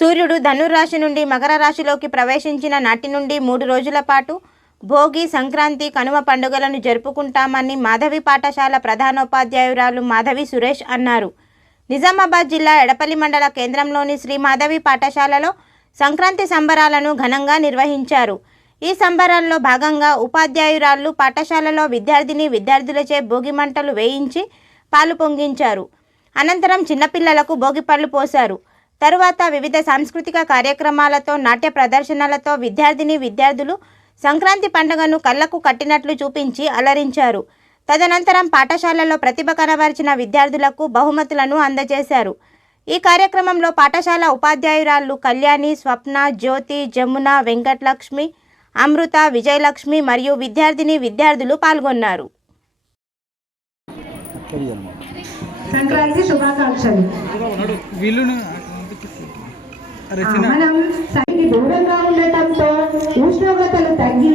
సూర్యుడు ధనుర్రాశి నుండి మకర రాశిలోకి ప్రవేశించిన నాటి నుండి మూడు రోజుల పాటు భోగి సంక్రాంతి కనుమ పండుగలను జరుపుకుంటామని మాధవి పాఠశాల ప్రధానోపాధ్యాయురాలు మాధవి సురేష్ అన్నారు. నిజామాబాద్ జిల్లా ఎడపల్లి మండల కేంద్రంలోని శ్రీ మాధవి పాఠశాలలో సంక్రాంతి సంబరాలను ఘనంగా నిర్వహించారు. ఈ సంబరాల్లో భాగంగా ఉపాధ్యాయురాళ్ళు పాఠశాలలో విద్యార్థిని విద్యార్థులచే భోగి మంటలు వేయించి పాలు పొంగించారు. అనంతరం చిన్నపిల్లలకు భోగిపళ్ళు పోశారు. తరువాత వివిధ సాంస్కృతిక కార్యక్రమాలతో నాట్య ప్రదర్శనలతో విద్యార్థిని విద్యార్థులు సంక్రాంతి పండుగను కళ్ళకు కట్టినట్లు చూపించి అలరించారు. తదనంతరం పాఠశాలలో ప్రతిభ కనబరిచిన విద్యార్థులకు బహుమతులను అందజేశారు. ఈ కార్యక్రమంలో పాఠశాల ఉపాధ్యాయురాళ్ళు కళ్యాణి స్వప్న జ్యోతి జమున వెంకటలక్ష్మి అమృత విజయలక్ష్మి మరియు విద్యార్థిని విద్యార్థులు పాల్గొన్నారు. సంక్రాంతి శుభాకాంక్షలు. మనం చలికి దూరంగా ఉండటంతో ఉష్ణోగ్రతలు తగ్గి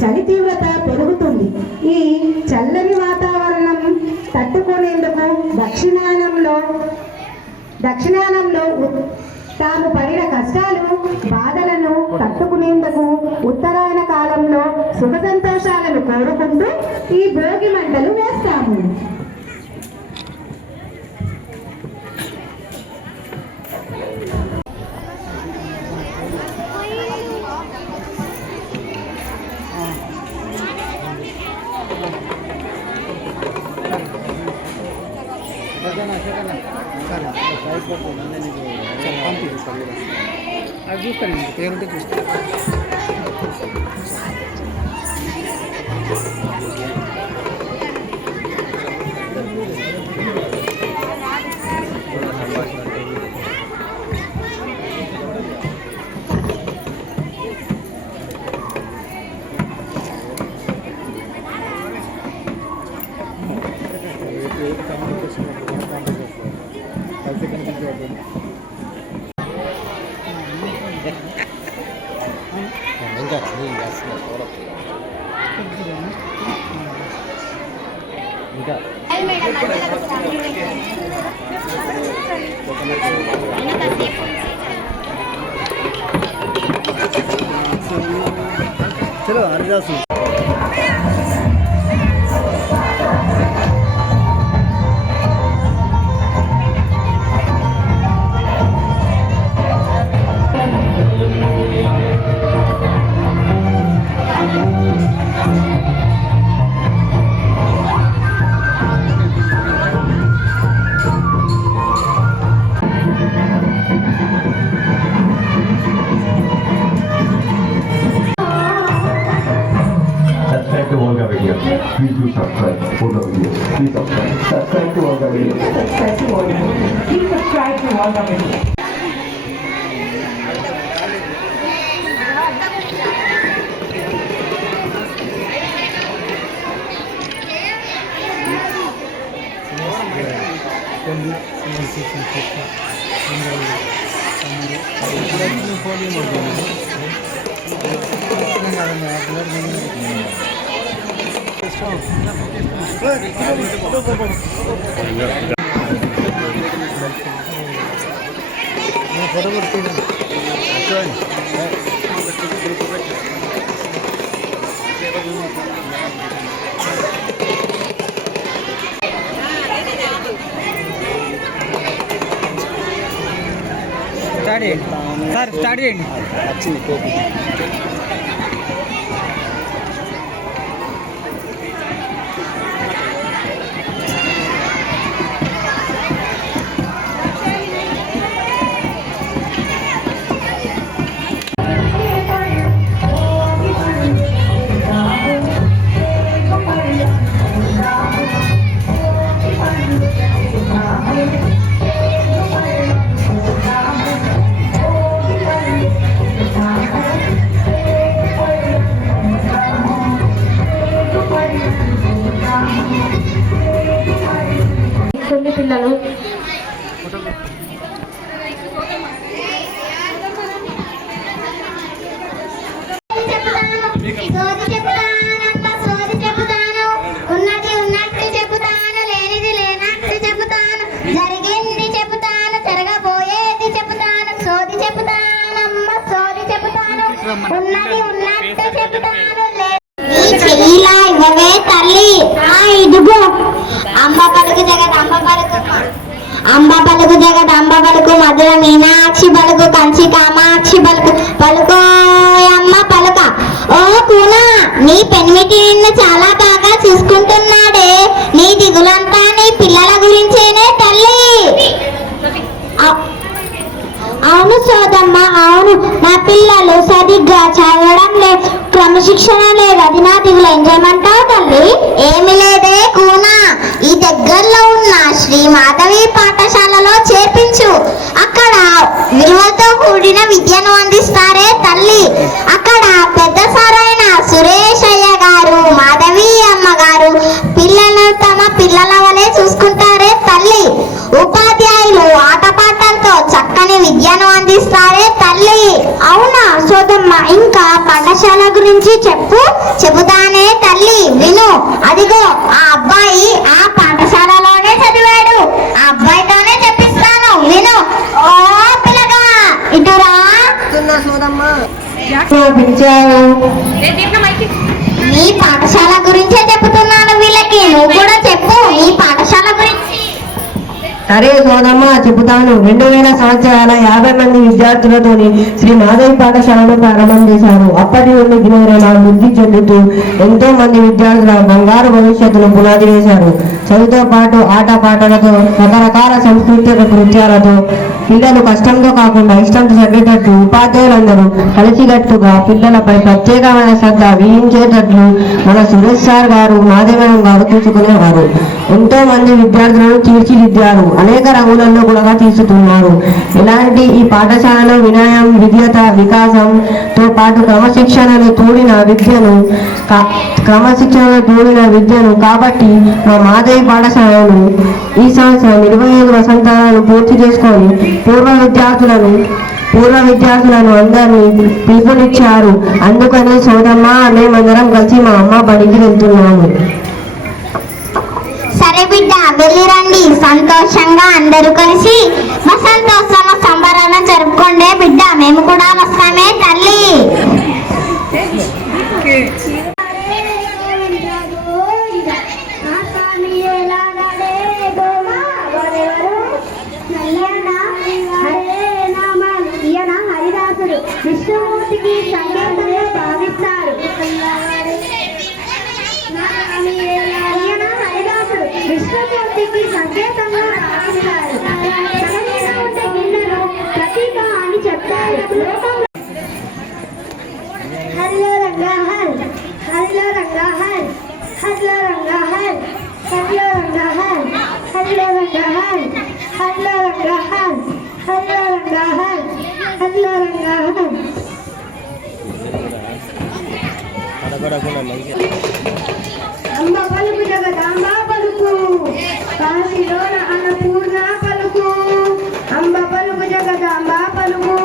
చలి తీవ్రత పెరుగుతుంది. ఈ చల్లని వాతావరణం తట్టుకునేందుకు దక్షిణానంలో దక్షిణానంలో తాము పడిన కష్టాలు బాధలను తట్టుకునేందుకు ఉత్తరాయణ కాలంలో సుఖ సంతోషాలను కోరుకుంటూ ఈ భోగి మంటలు వేస్తాము. చూస్తానండి. పేరుంటే చూస్తాను. చలో Haridasu of you. Please subscribe. Subscribe to our the. Subscribe to the. Please subscribe to all the photo కొడుతుంది స్టార్ట్ చేయండి సార్ స్టార్ట్ చేయండి ఇవ్వవే తల్లి. ఇదిగో. అమ్మ పలుకు జగత్ అంబ పలుకు. మధుర మీనాక్షి పలుకు కంచి కామాక్షి పలుకు. పలుకో ఓ కూనా నీ పెనిమిటి నిన్ను చాలా బాగా చూసుకుంటున్నాడే. నీ దిగులంతా నీ పిల్లల గురించేనే తల్లి. అవును సోదమ్మ అవును. నా పిల్లలు సరిగ్గా చదవడం లేదు క్రమశిక్షణ లేదు. అది నా దిగులు ఏం చేయమంటావు తల్లి? ఏమి లేదే కూనా ఈ దగ్గరలో ఉన్న శ్రీ మాధవి పాఠశాలలో చేర్పించు. అక్కడ విలువతో కూడిన విద్యను అంది గురించి చెప్పు. చెబుతానే తల్లి విను. అదిగో ఆ అబ్బాయి ఆ పాఠశాలలోనే చదివాడు. ఆ అబ్బాయితోనే చెప్పిస్తాను. విను. ఓ పిల్లగా ఇటురా. పిలిచావు. నీ పాఠశాల గురించే చెబుతున్నాను వీళ్ళకి. నువ్వు కూడా చెప్పు. నీ పాఠశాల గురించి సరే సోదమ్మ చెబుతాను. రెండు వేల సంవత్సరాల యాభై మంది విద్యార్థులతోని శ్రీ మాధవి పాఠశాలను ప్రారంభం చేశారు. అప్పటి నుండి దినదిన వృద్ధి చెందుతూ ఎంతో మంది విద్యార్థుల బంగారు భవిష్యత్తును పునాది వేశారు. చదువుతో పాటు ఆట పాటలతో రకరకాల సంస్కృతిక కృత్యాలతో పిల్లలు కష్టంతో కాకుండా ఇష్టంతో చదివేటట్లు ఉపాధ్యాయులందరూ కలిసికట్టుగా పిల్లలపై ప్రత్యేకమైన శ్రద్ధ వీయించేటట్లు మన సురేష్ సార్ గారు మాధవరం గారు తీసుకునేవారు ఎంతో మంది విద్యార్థులను తీర్చిదిద్దారు. అనేక రంగులలో కూడా తీసుకున్నారు. ఇలాంటి ఈ పాఠశాలలో వినయం విద్యత వికాసంతో పాటు క్రమశిక్షణను తోడిన విద్యను క్రమశిక్షణను తోడిన విద్యను కాబట్టి మా మాధవి పాఠశాలను ఈ సంవత్సరం ఇరవై ఐదు వసంతాలను పూర్తి చేసుకొని పూర్వ విద్యార్థులను పూర్వ విద్యార్థులను అందరినీ పిలుపునిచ్చారు. అందుకని సోదమ్మ మేమందరం కలిసి మా అమ్మ బడికి వెళ్తున్నాము. వెళ్ళి రండి. సంతోషంగా అందరూ కలిసి వసంతోత్సవ సంబరాలను జరుపుకోండి బిడ్డ మేము కూడా వస్తామే తల్లి. విష్ణుమూర్తికి సంగీతమే భావిస్తారు విష్ణుమూర్తికి సంకేతంగా భావిస్తారు తన మీద ఉండే గిన్నెను ప్రతీక అని చెప్తారు లోకంలో హరిలో రంగా హర్ హరిలో రంగా హర్ హరిలో రంగా హర్ హరిలో రంగా హర్ హరిలో రంగా హర్ హరిలో రంగా హర్ హరిలో రంగా హర్ హరిలో రంగా హర్ అంబ పలుకు జగదాంబ పలుకు కాశీలోన అన్నపూర్ణ పలుకు. అంబ పలుకు జగదాంబ పలుకు.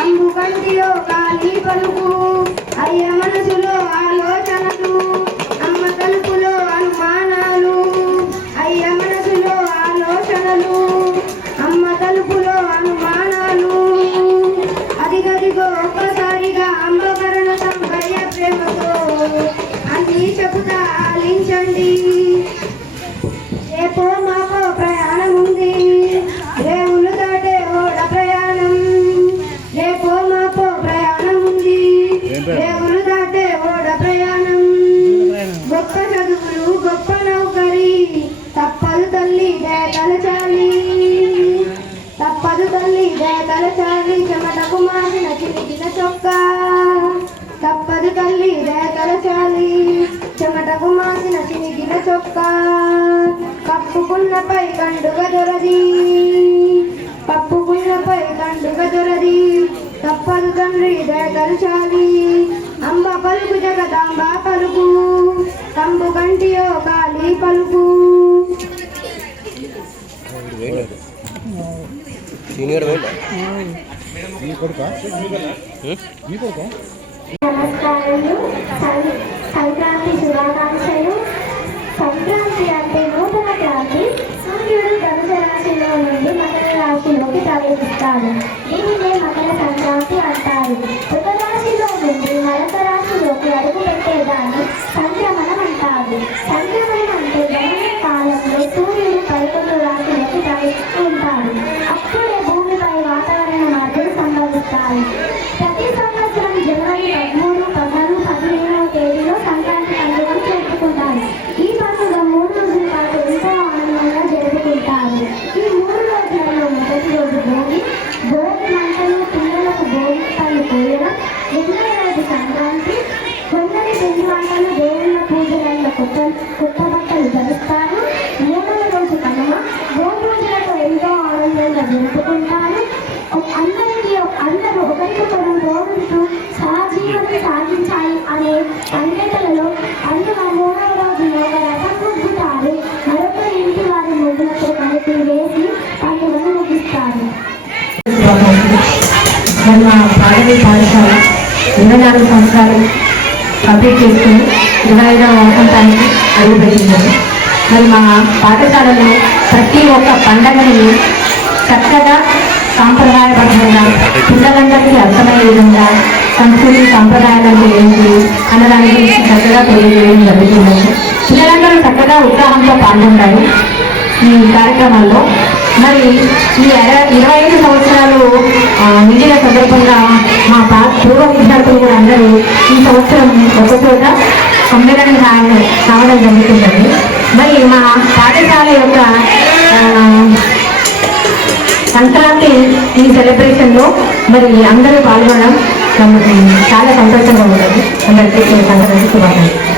అంబు కంటిలో కాళీ పలుకు. అయ్య మాసిన చొక్క తప్పదు తల్లి దయతలచాలి చెమటకు మాసిన చినిగిన చొక్క కప్పుకున్నపై కండుగ దొరది పప్పుకున్నపై కండుగ దొరది తప్పదు తండ్రి దయతలచాలి అంబ పలుకు జగదాంబ పలుకు. కంబు కంటియో కాలి పలుకు సీనియర్ మీ. కొడుక? సంక్రాంతి శుభాకాంక్షలు. ఇరవై నాలుగు సంవత్సరాలు కంప్లీట్ చేసుకుని ఇరవై ఐదవ వసంతానికి అడుగుపెట్టింది. మరి మా పాఠశాలలో ప్రతి ఒక్క పండగని చక్కగా సాంప్రదాయబద్ధంగా పిల్లలందరికీ అర్థమయ్యే విధంగా సంస్కృతి సాంప్రదాయాలు అంటే ఏంటి అన్నదాని గురించి చక్కగా తెలియజేయడం జరుగుతుంది. పిల్లలందరూ చక్కగా ఉత్సాహంతో పాల్గొంటారు ఈ కార్యక్రమాల్లో. మరి ఈ ఇరవై ఐదు సంవత్సరాలు మిగిలిన సందర్భంగా మా పా పూర్వ విద్యార్థులు కూడా అందరూ ఈ సంవత్సరం ఒక చోట సమ్మేళనం రా- రావడం జరుగుతుందండి. మరి మా పాఠశాల యొక్క సంక్రాంతి ఈ సెలబ్రేషన్లో మరి అందరూ పాల్గొనడం నమ్ము- చాలా సంతోషంగా ఉన్నది. అందరికీ సంక్రాంతి శుభాకాంక్షలు.